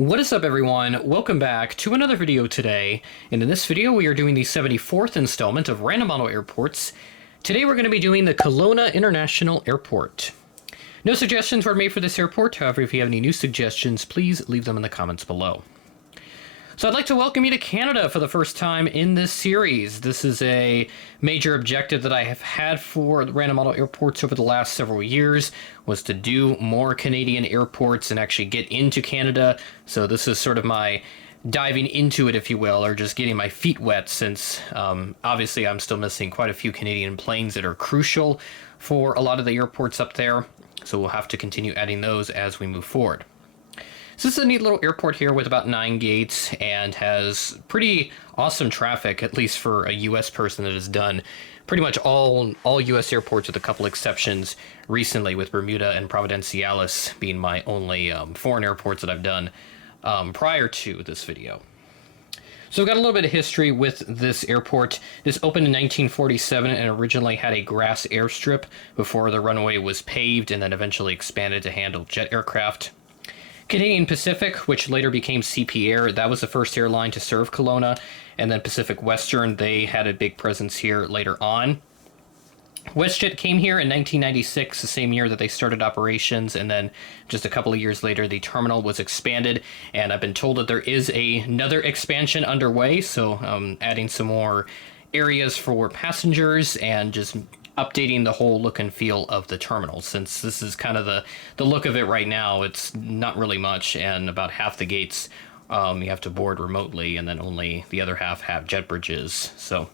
What is up, everyone? Welcome back to another video today, and in this video we are doing the 74th installment of Random Model Airports. Today we're going to be doing the Kelowna International Airport. No suggestions were made for this airport, however if you have any new suggestions, please leave them in the comments below. So I'd like to welcome you to Canada for the first time in this series. This is a major objective that I have had for Random Model Airports over the last several years, was to do more Canadian airports and actually get into Canada. So this is sort of my diving into it, if you will, or just getting my feet wet, since obviously I'm still missing quite a few Canadian planes that are crucial for a lot of the airports up there. So we'll have to continue adding those as we move forward. So this is a neat little airport here with about 9 gates and has pretty awesome traffic, at least for a U.S. person that has done pretty much all U.S. airports with a couple exceptions recently, with Bermuda and Providenciales being my only foreign airports that I've done prior to this video. So we've got a little bit of history with this airport. This opened in 1947 and originally had a grass airstrip before the runway was paved and then eventually expanded to handle jet aircraft. Canadian Pacific, which later became CP Air, that was the first airline to serve Kelowna, and then Pacific Western, they had a big presence here later on. WestJet came here in 1996, the same year that they started operations, and then just a couple of years later the terminal was expanded, and I've been told that there is another expansion underway, so adding some more areas for passengers and just updating the whole look and feel of the terminal. Since this is kind of the look of it right now, it's not really much, and about half the gates you have to board remotely, and then only the other half have jet bridges. So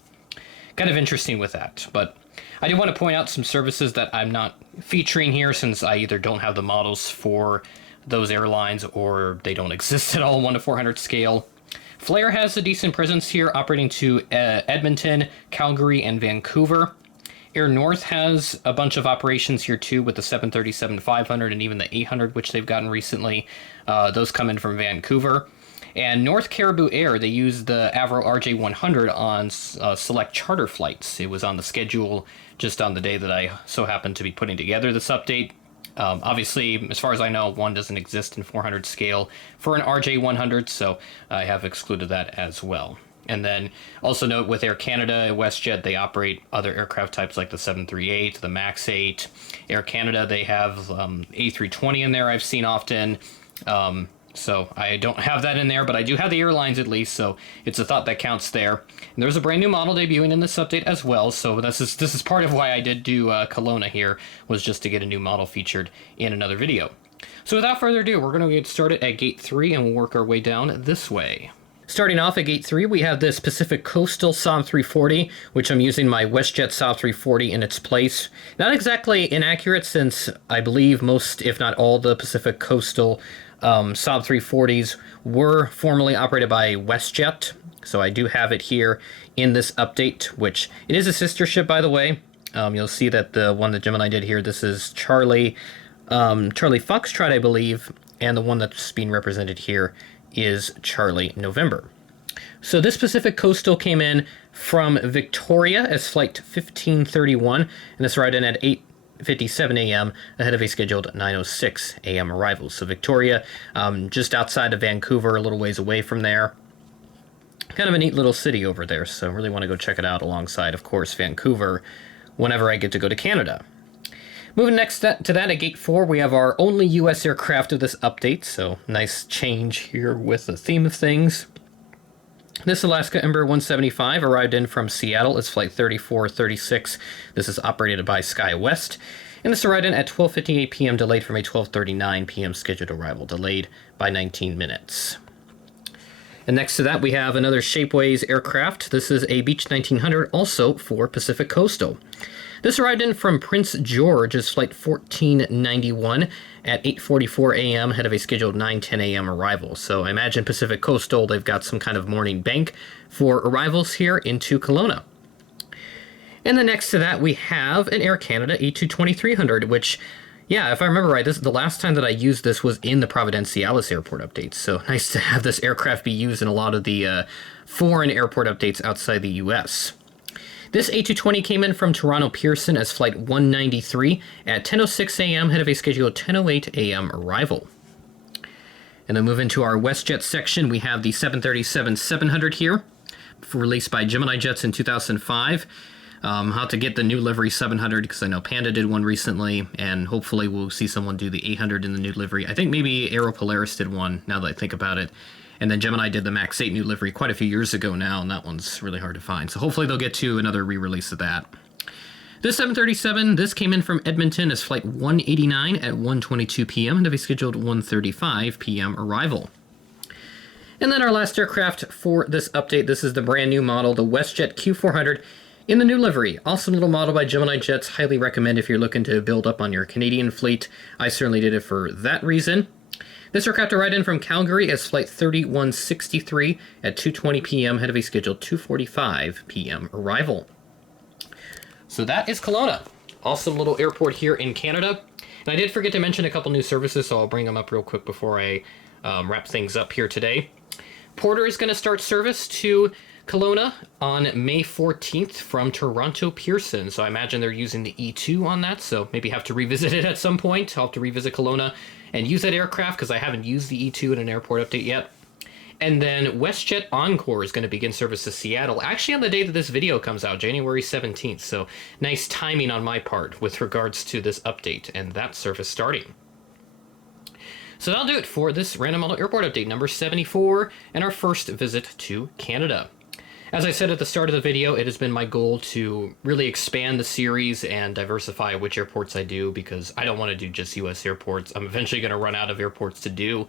kind of interesting with that. But I do want to point out some services that I'm not featuring here, since I either don't have the models for those airlines or they don't exist at all 1 to 400 scale. Flair has a decent presence here, operating to Edmonton, Calgary, and Vancouver. Air North has a bunch of operations here too, with the 737-500 and even the 800, which they've gotten recently. Those come in from Vancouver. And North Caribou Air, they use the Avro RJ100 on select charter flights. It was on the schedule just on the day that I so happened to be putting together this update. Obviously, as far as I know, one doesn't exist in 400 scale for an RJ100, so I have excluded that as well. And then also note with Air Canada, WestJet, they operate other aircraft types like the 738, the MAX 8. Air Canada, they have A320 in there I've seen often. So I don't have that in there, but I do have the airlines at least, so it's a thought that counts there. And there's a brand new model debuting in this update as well, so this is part of why I did do Kelowna here, was just to get a new model featured in another video. So without further ado, we're going to get started at Gate 3 and we'll work our way down this way. Starting off at Gate 3, we have this Pacific Coastal Saab 340, which I'm using my WestJet Saab 340 in its place. Not exactly inaccurate, since I believe most, if not all, the Pacific Coastal Saab 340s were formerly operated by WestJet. So I do have it here in this update, which it is a sister ship, by the way. You'll see that the one that Gemini did here, this is Charlie Foxtrot, I believe, and the one that's being represented here is Charlie November. So this Pacific Coastal came in from Victoria as flight 1531, and this arrived in at 8:57 a.m. ahead of a scheduled 9:06 a.m. arrival. So Victoria, just outside of Vancouver, a little ways away from there. Kind of a neat little city over there, so really want to go check it out alongside, of course, Vancouver, whenever I get to go to Canada. Moving next to that, at Gate 4, we have our only U.S. aircraft of this update, so nice change here with the theme of things. This Alaska Embraer 175 arrived in from Seattle. It's flight 3436. This is operated by SkyWest, and this arrived in at 12:58 p.m., delayed from a 12:39 p.m. scheduled arrival, delayed by 19 minutes. And next to that, we have another Shapeways aircraft. This is a Beech 1900, also for Pacific Coastal. This arrived in from Prince George as flight 1491 at 8:44 a.m. ahead of a scheduled 9:10 a.m. arrival. So I imagine Pacific Coastal, they've got some kind of morning bank for arrivals here into Kelowna. And then next to that, we have an Air Canada A220-300, which, yeah, if I remember right, the last time that I used this was in the Providenciales airport updates. So nice to have this aircraft be used in a lot of the foreign airport updates outside the U.S. This A220 came in from Toronto Pearson as flight 193 at 10:06 a.m. ahead of a scheduled 10:08 a.m. arrival. And then move into our WestJet section, we have the 737-700 here, released by Gemini Jets in 2005. How to get the new livery 700, because I know Panda did one recently, and hopefully we'll see someone do the 800 in the new livery. I think maybe Aero Polaris did one, now that I think about it. And then Gemini did the MAX 8 new livery quite a few years ago now, and that one's really hard to find. So hopefully they'll get to another re-release of that. This 737, this came in from Edmonton as Flight 189 at 1:22 p.m. and have a scheduled 1:35 p.m. arrival. And then our last aircraft for this update, this is the brand new model, the WestJet Q400 in the new livery. Awesome little model by Gemini Jets. Highly recommend if you're looking to build up on your Canadian fleet. I certainly did it for that reason. This aircraft arrived in from Calgary as Flight 3163 at 2:20 p.m. ahead of a scheduled 2:45 p.m. arrival. So that is Kelowna. Awesome little airport here in Canada. And I did forget to mention a couple new services, so I'll bring them up real quick before I wrap things up here today. Porter is going to start service to Kelowna on May 14th from Toronto Pearson. So I imagine they're using the E2 on that, so maybe have to revisit it at some point. I'll have to revisit Kelowna and use that aircraft because I haven't used the E2 in an airport update yet. And then WestJet Encore is going to begin service to Seattle, actually on the day that this video comes out, January 17th. So nice timing on my part with regards to this update and that service starting. So that'll do it for this Random Model Airport update number 74 and our first visit to Canada. As I said at the start of the video, it has been my goal to really expand the series and diversify which airports I do, because I don't want to do just US airports. I'm eventually going to run out of airports to do.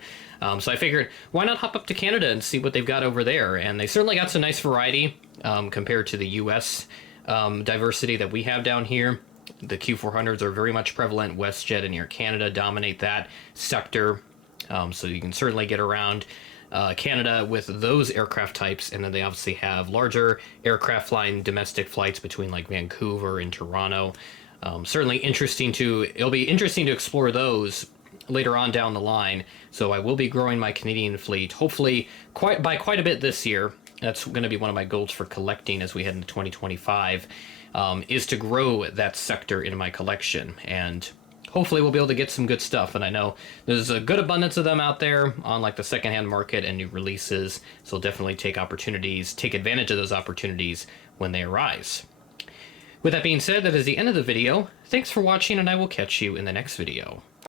So I figured, why not hop up to Canada and see what they've got over there? And they certainly got some nice variety compared to the US diversity that we have down here. The Q400s are very much prevalent. WestJet and Air Canada dominate that sector. So you can certainly get around Canada with those aircraft types, and then they obviously have larger aircraft flying domestic flights between like Vancouver and Toronto. Certainly it'll be interesting to explore those later on down the line. So I will be growing my Canadian fleet, hopefully by quite a bit this year. That's going to be one of my goals for collecting as we head into 2025, is to grow that sector in my collection, and hopefully we'll be able to get some good stuff. And I know there's a good abundance of them out there on like the secondhand market and new releases. So I'll definitely take advantage of those opportunities when they arise. With that being said, that is the end of the video. Thanks for watching, and I will catch you in the next video.